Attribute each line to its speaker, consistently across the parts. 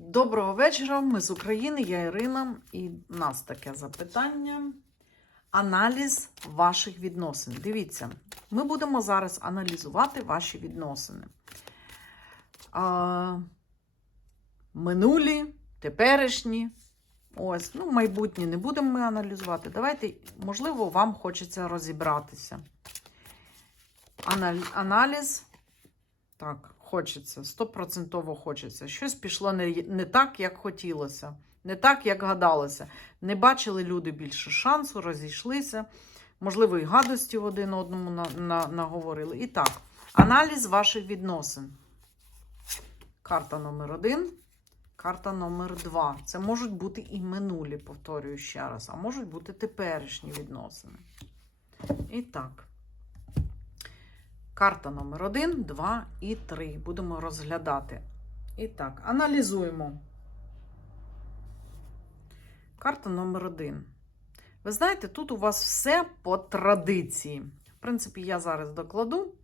Speaker 1: Доброго вечора. Ми з України, я Ірина, і в нас таке запитання. Аналіз ваших відносин. Дивіться, ми будемо зараз аналізувати ваші відносини. А, минулі, теперішні. Ось, ну, майбутні не будемо ми аналізувати. Давайте, можливо, вам хочеться розібратися. Аналіз. Так, хочеться, стопроцентово хочеться. Щось пішло не, не так, як хотілося, не так, як гадалося. Не бачили люди більше шансу, розійшлися. Можливо, і гадості один одному на, на, наговорили. І так, аналіз ваших відносин. Карта номер один, карта номер два. Це можуть бути і минулі, повторюю ще раз, а можуть бути теперішні відносини. І так. Карта номер 1, 2 і 3. Будемо розглядати. І так, аналізуємо. Карта номер 1. Ви знаєте, тут у вас все по традиції. В принципі, я зараз докладу.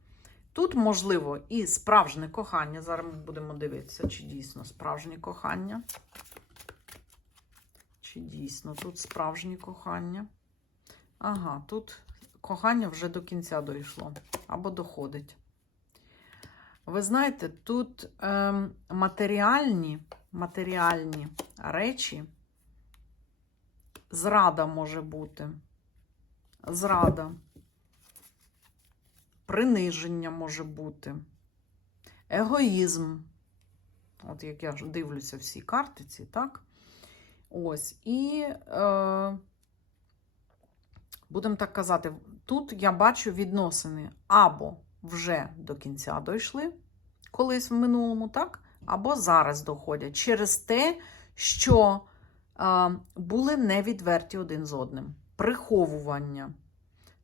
Speaker 1: Тут, можливо, і справжнє кохання. Зараз ми будемо дивитися, чи дійсно справжнє кохання. Чи дійсно тут справжнє кохання. Ага, тут кохання вже до кінця дійшло або доходить. Ви знаєте, тут ем, матеріальні, матеріальні речі, зрада може бути, зрада, приниження може бути, егоїзм. От як я дивлюся всі картиці, так? Ось. І, е, будемо так казати, тут я бачу відносини або вже до кінця дійшли, колись в минулому, так? Або зараз доходять через те, що е, були невідверті один з одним. Приховування,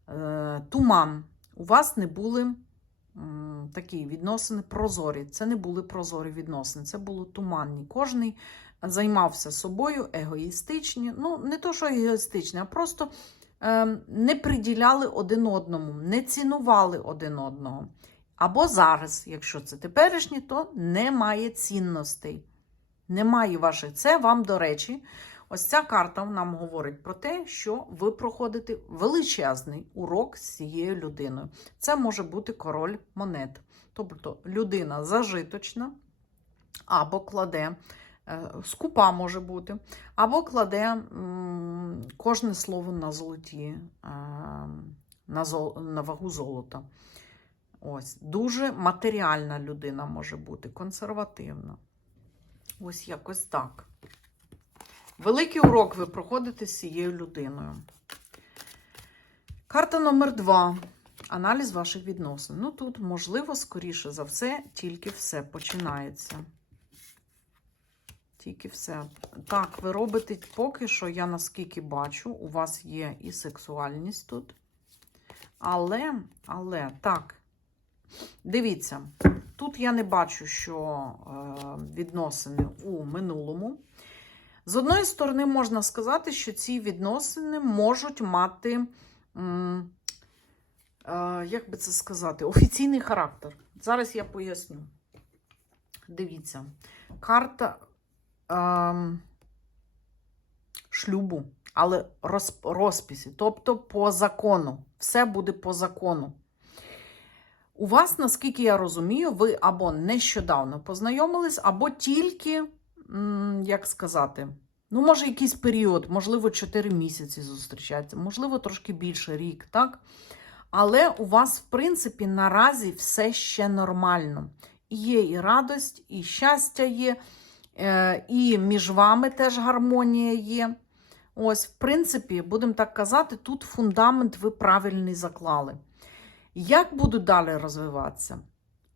Speaker 1: е, туман. У вас не були такі відносини прозорі. Це не були прозорі відносини, це було туманні. Кожний займався собою, егоїстичні. Ну, не то, що егоїстичні, а просто не приділяли один одному, не цінували один одного. Або зараз, якщо це теперішнє, то немає цінностей. Немає ваших. Це вам, до речі, ось ця карта нам говорить про те, що ви проходите величезний урок з цією людиною. Це може бути король монет. Тобто людина зажиточна або кладе. Е, Скупа може бути, або кладе кожне слово на золоті, е, на, зол, на вагу золота. Ось. Дуже матеріальна людина може бути, консервативна. Ось якось так. Великий урок ви проходите з цією людиною. Карта номер два. Аналіз ваших відносин. Ну тут, можливо, скоріше за все, тільки все починається. Тільки все. Так, ви робите поки що, я наскільки бачу, у вас є і сексуальність тут. Але, але, так, дивіться, тут я не бачу, що е, відносини у минулому. З одної сторони, можна сказати, що ці відносини можуть мати, е, як би це сказати, офіційний характер. Зараз я поясню. Дивіться, карта шлюбу, але роз, розписі, тобто по закону. Все буде по закону. У вас, наскільки я розумію, ви або нещодавно познайомились, або тільки, як сказати, ну, може, якийсь період, можливо, 4 місяці зустрічається, можливо, трошки більше рік, так? Але у вас, в принципі, наразі все ще нормально. І Є і радость, і щастя є, і між вами теж гармонія є. Ось, в принципі, будемо так казати, тут фундамент ви правильний заклали. Як будуть далі розвиватися?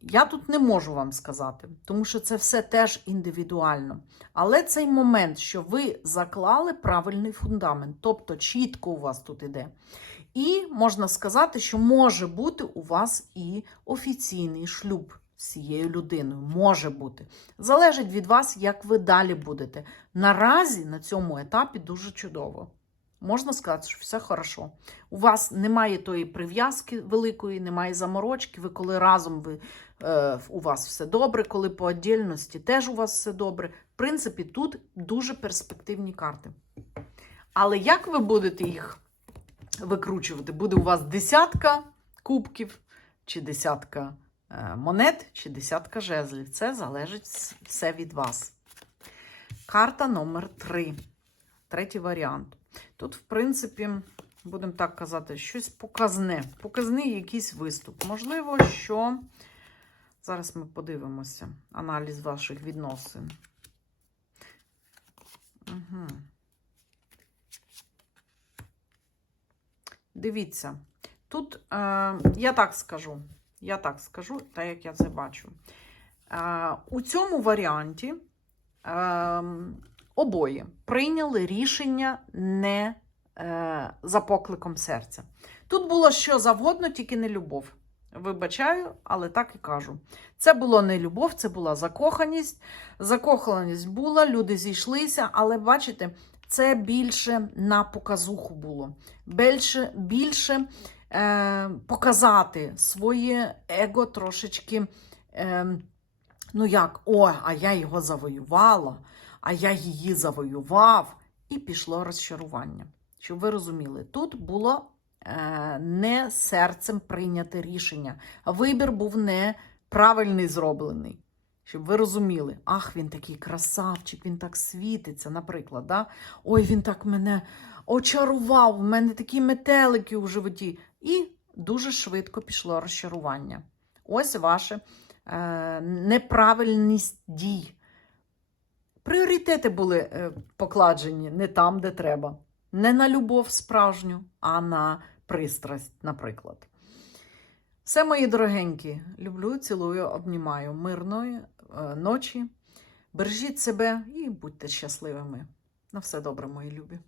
Speaker 1: Я тут не можу вам сказати, тому що це все теж індивідуально. Але цей момент, що ви заклали правильний фундамент, тобто чітко у вас тут іде. І можна сказати, що може бути у вас і офіційний шлюб цією людиною. Може бути. Залежить від вас, як ви далі будете. Наразі на цьому етапі дуже чудово. Можна сказати, що все хорошо. У вас немає тої прив'язки великої, немає заморочки. Ви коли разом ви, е, у вас все добре, коли по віддільності теж у вас все добре. В принципі, тут дуже перспективні карти. Але як ви будете їх викручувати? Буде у вас десятка кубків, чи десятка монет, чи десятка жезлів. Це залежить все від вас. Карта номер 3. Третій варіант. Тут, в принципі, будемо так казати, щось показне. Показний якийсь виступ. Можливо, що. Зараз ми подивимося аналіз ваших відносин. Угу. Дивіться, тут е, я так скажу, я так скажу, так як я це бачу. Е, у цьому варіанті е, обоє прийняли рішення не е, за покликом серця. Тут було що завгодно, тільки не любов. Вибачаю, але так і кажу. Це було не любов, це була закоханість. Закоханість була, люди зійшлися, але бачите, це більше на показуху було. Більше, більше е, показати своє его трошечки. Е, ну як, о, а я його завоювала, а я її завоював. І пішло розчарування. Щоб ви розуміли, тут було е, не серцем прийняте рішення. Вибір був неправильний зроблений. Щоб ви розуміли, ах, він такий красавчик, він так світиться, наприклад. Да? Ой, він так мене очарував, в мене такі метелики у животі. І дуже швидко пішло розчарування. Ось ваша е, неправильність дій. Пріоритети були е, покладені не там, де треба. Не на любов справжню, а на пристрасть, наприклад. Все, мої дорогенькі, люблю, цілую, обнімаю. Мирної е, ночі. Бережіть себе і будьте щасливими. На все добре, мої любі.